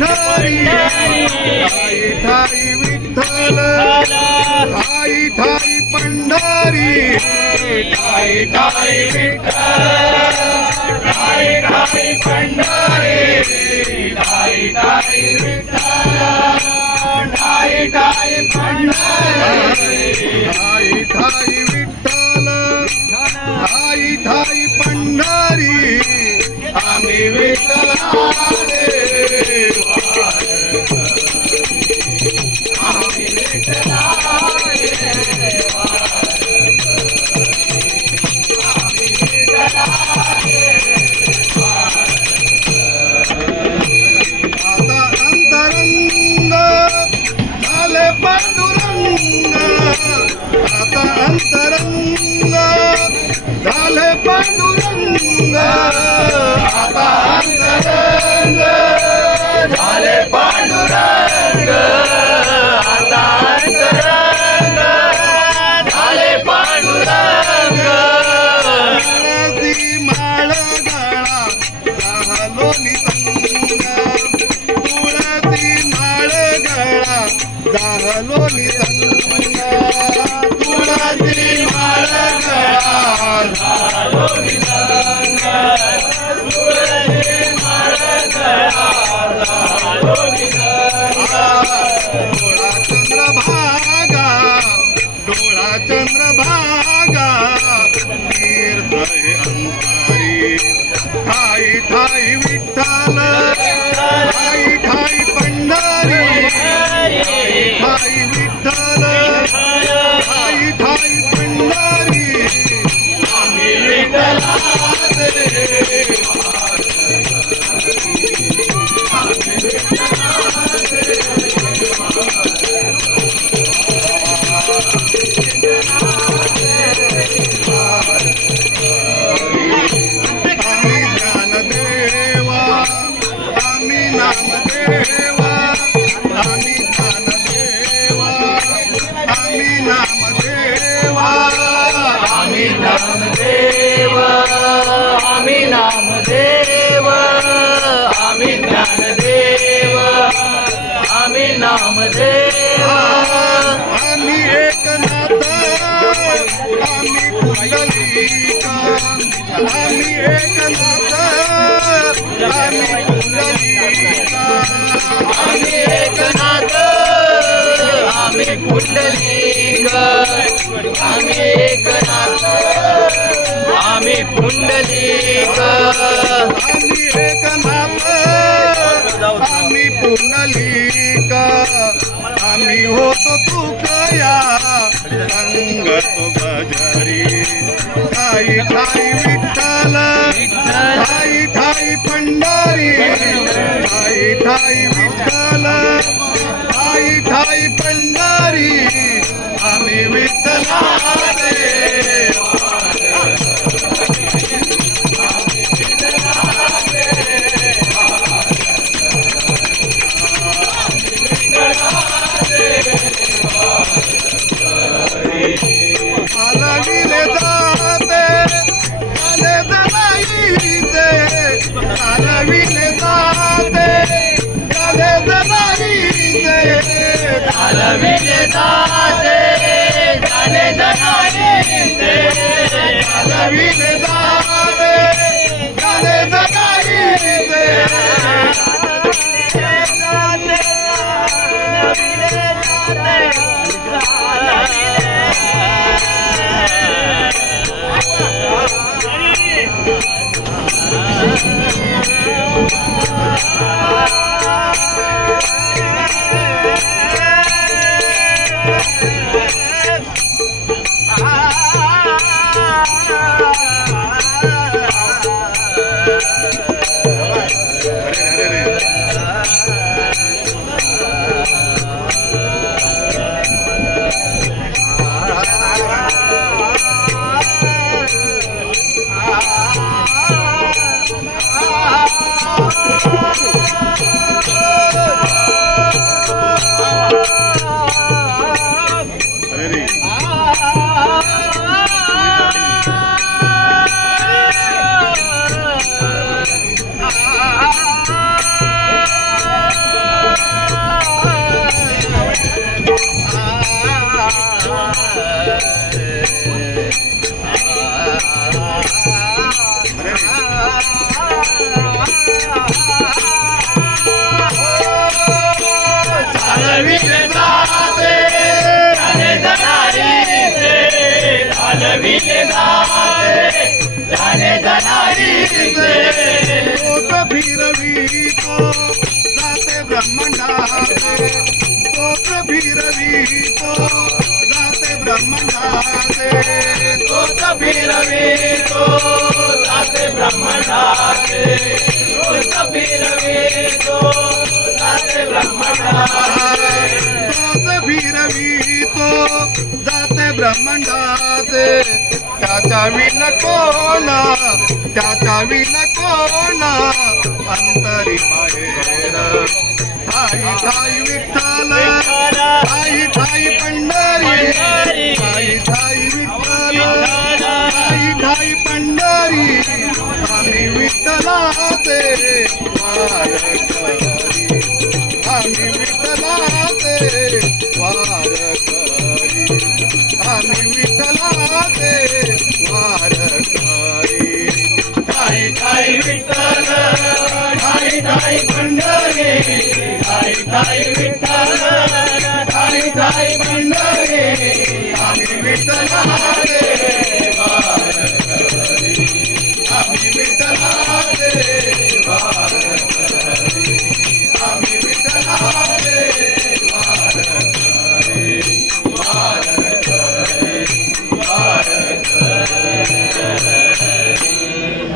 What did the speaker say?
पंढरी ठाई ठाई विठ्ठल ठाई ठाई पंढरी ठाई ठाई विठ्ठल ठाई ठाई पंढरी ठाई ठाई विठ्ठल ठाई ठाई पंढरी ठाई ठाई विठ्ठल ठाई ठाई पंढरी आम्ही विठ्ठलाचे आम्ही विठ्ठलाचे आता अंतरंग झाले पांडुरंग आता अंतरंग झाले पांडुरंग आता अंतरंग झाले पांडुरंग आता अंतरंग झाले पांडुरंग तुळसी माळ गळा झालो निसंग तुळसी माळ गळा झालो निसंग तुळसी माळ गळा झालो निसंग तुळसी माळ गळा झालो निसंग डोळा चंद्रभागा डोळा चंद्रभागा तीर्थ हे अंतरी ठाई ठाई विठ्ठल ठाई ठाई पंढरी ठाई विठ्ठल ठाई ठाई पंढरी आम्ही विठ्ठलाचे आम्ही ज्ञानदेवा आम्ही नामदेवा आम्ही ज्ञानदेवा आम्ही नामदेवा आम्ही नामदेवा आम्ही नामदेव आम्ही ज्ञानदेव आम्ही नामदेव आम्ही एकनाथ आम्ही पुंडलिका आम्ही एकनाथ आम्ही पुंडलिका आम्ही एकनाथ आम्ही पुंडलिक आम्ही एकनाथ आम्ही पुंडलिक आम्ही एकनाथ आम्ही पुंडलिका आम्ही होतो तुकया संगत गजरी ठाई ठाई विठ्ठल ठाई ठाई पंढरी ठाई ठाई विठ्ठल ठाई ठाई पंढरी आम्ही विठ्ठलाचे आलविले जाते आले जनाईचे आलविले जाते आले जनाईचे आलविले जाते जाणे जनाईचे आलविले जाते आले जनाईचे विले जाते जाणे जनाईचे तोच फिरवितो जाते ब्रह्मांडाचे तोच फिरवितो जाते ब्रह्मांडाचे तोच फिरवितो जाते ब्रह्मणाचे तोच फिरवितो जाते ब्रह्मणाचे तोच फिरवितो जाते ब्रह्मांडाचे त्याच्या विन कोण अंतरी बाहेर ठाई ठाई विठ्ठल ठाई ठाई पंढरी ठाई ठाई विठ्ठल ठाई ठाई पंढरी आम्ही विठ्ठलाचे वारकरी आम्ही विठ्ठलाचे वारकरी आम्ही विठ्ठलाचे वारकरी ठाई ठाई विठ्ठल ठाई ठाई पंढरी ठाई ठाई विठ्ठल ठाई ठाई पंढरी आम्ही विठ्ठलाचे